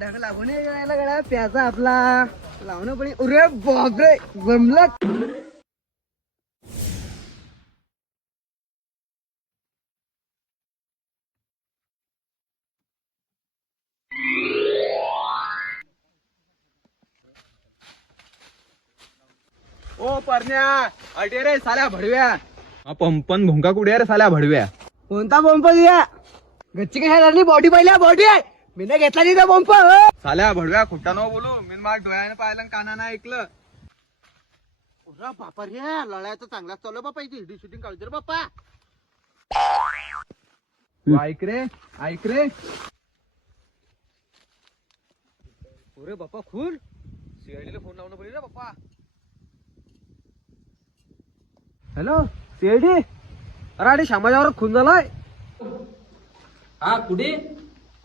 ढग लागून यायला गड्या प्याचा आपला लावणं पण अरे बापरे जमला. ओ परण्या अटे रे साल्या भडव्या पंपन भोंका कुठे रे साल्या भडव्या. कोणता पंप दिया गच्ची कशा लागली बॉडी पहिल्या बॉडी आहे मी नाही घेतला तिथं पंप. साल्या भडव्या खोटा न बोलू मी माझ्या डोळ्याने पाहिलं कानानं ऐकलं. बापा रे लढाया तर चांगलाच चालू बापा इथे शूटिंग काढू दे बाप्पा. ऐक रे ऐक रे. अरे बाप्पा खून सीआयडीला फोन लावणं पडेल रे बाप्पा. हॅलो सीआयडी अरे अरे श्यामाच्यावर खून झालाय. हा कुठे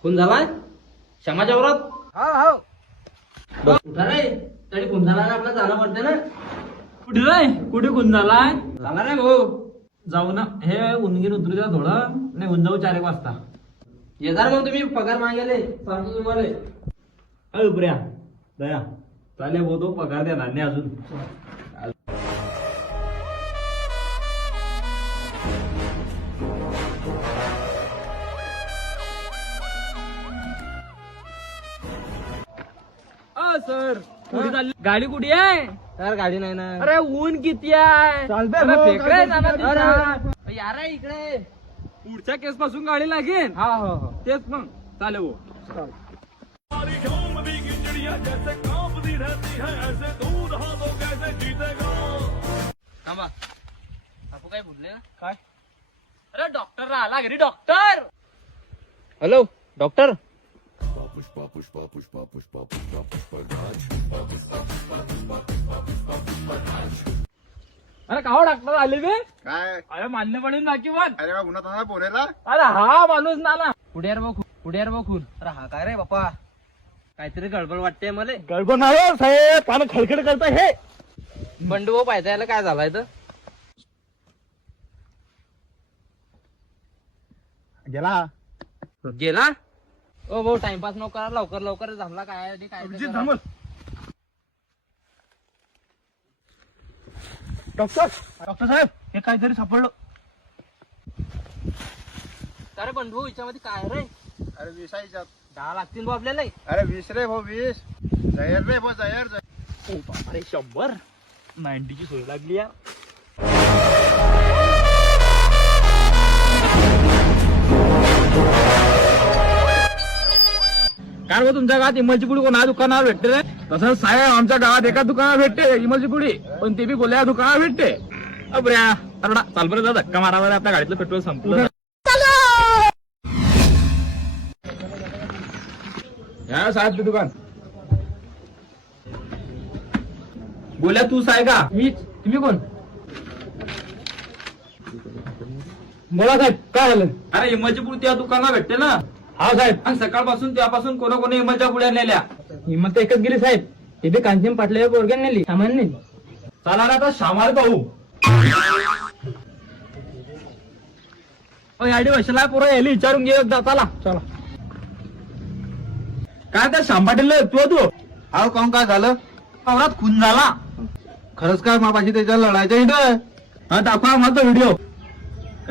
खून झालाय श्यामाच्या वरात. हा हा कुठं रे तरी खून झाला ना आपला जाणं पडते ना. कुठे रे कुठे खून झालाय झाला रे भाऊ. जाऊ ना हे उनगीन उतरू द्या थोडं नाही ऊन जाऊ 4 वाजता. येणार मग तुम्ही पगार मागेले सांगतो तुम्हाला. अरे उपऱ्या दया चालेल भाऊ तो पगार देणार नाही अजून. सर कुठे चालली गाडी कुठे आहे. सर गाडी नाही ना. अरे ऊन किती आहे. यार इकडे पुढच्या केस पासून गाडी लागेल. हा हो हो तेच मग चालेल भाऊ. थांबा बापू काय बोलले काय. अरे डॉक्टर आला घरी डॉक्टर. Hello doctor. अरे का डॉक्टर आले बे. काय अरे मान्य पडेल बाकी पण. अरे उन्हात बोलायला. अरे हा माणूस नाला पुढे यार बघून पुढे यार बघून. अरे हा काय रे बाप्पा काहीतरी गडबड वाटते मला. गडबड नाही साहेब पानं खडखड करता हे. बंडू भाऊ पाहिजे याला काय झालाय तर. गेला गेला. ओ भाऊ टाइमपास नको करा लवकर लवकर झाला काय काय ते करा. डॉक्टर डॉक्टर साहेब हे काहीतरी सापडलं. अरे बंडू भाऊ याच्यामध्ये काय रे. अरे विसायच्यात 10 लागतील भाऊ आपल्याला. अरे 20 रे भाऊ 20 जयर रे भाऊ जयर. ओ बापरे 100 90ची सोय लागली या. काय भाऊ तुमच्या गावात इमलची पुडी कोणा दुकानावर भेटते रे. तसं साहेब आमच्या गावात एका दुकानावर भेटते इमलची पुडी पण ते बी गोल्या दुकानावर भेटते. अबऱ्या अरडा चाल बरं जा धक्का मारावर आपल्या गाडीतलं पेट्रोल संपलं. या साहेब ते दुकान. गोल्या तूच आहे का. मीच. तुम्ही कोण. बोला साहेब काय झालं. अरे इमलची पुडी त्या दुकानावर भेटते ना. हा साहेब आणि सकाळपासून त्यापासून कोणी इमलच्या पुड्या नेल्या. हिंमत एकच गेली साहेब. हे बी कांचन पाटल्या पोरग्यान नेली सामान नेली. चला ना आता शामाल पाहू. गाडी वशाला पोरं यायला विचारून घे एकदा. चला चला काय त्या शांबाटीला तू अहो काऊन काय झालं. आवरात खून झाला. खरंच काय मापाशी त्याच्या लढायच्या इथं. हा दाखवा मला तो व्हिडिओ.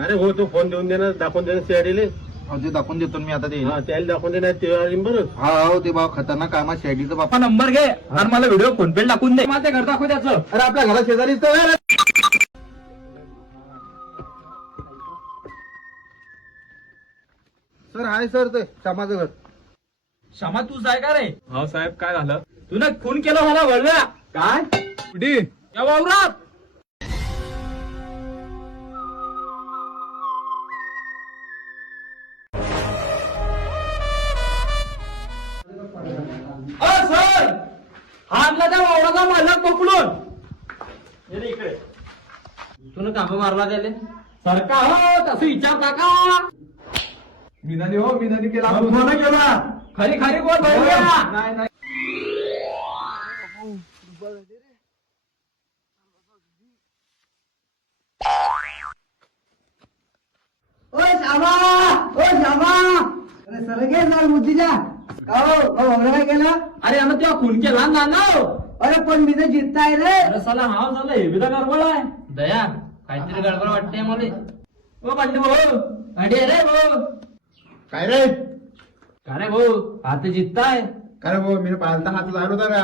अरे हो तू फोन देऊन देणार दाखवून देणार सीआयडीले. ते दाखवून देतो मी आता ते. त्याला दाखवून देणार ते बरं. हा हो ते बाबा खतरनाक काय माझ्या शेडीचा बापा नंबर घे आणि मला व्हिडिओ फोन पे टाकून दे. मला ते घर दाखव त्याचं. अरे आपल्या घरा शेजारीच तर. सर हाय सर ते श्यामाचं घर. श्यामा तू जाय का रे. हो साहेब काय झालं. तू ना खून केला मला वळव्या. काय कुठे या वावरात. सर हा आणला त्या वावराचा मालक पकडून. इकडे तुला कापा मारला त्याले. सरका हो तसं विचारता का. मिनानी हो मिनानी केला. केला खरी खरी बोल भैया. नाही नाही ओ श्यामा ओ श्यामा अरे सरगे जाळ बुद्धीच्या का हो काय केलं? अरे यानं तेव्हा खून केला ना नाव. अरे पण मी तर जिंकताय रे. अरे साला हा झालं हे बिदा गडबड आहे. दया काहीतरी गडबड वाटते मला. ओ बंडू भाऊ अडे रे भाऊ. काय रे का रे भाऊ आता जिंकताय. काय भाऊ मी पालता हात लागलो जरा.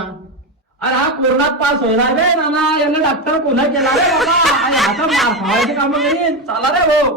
अरे हा कोरोनात पास होणार रे नाना. यानं डॉक्टर पुन्हा केला रे बाबा. अरे आता मार खावायची कामं करीन. चला रे भाऊ.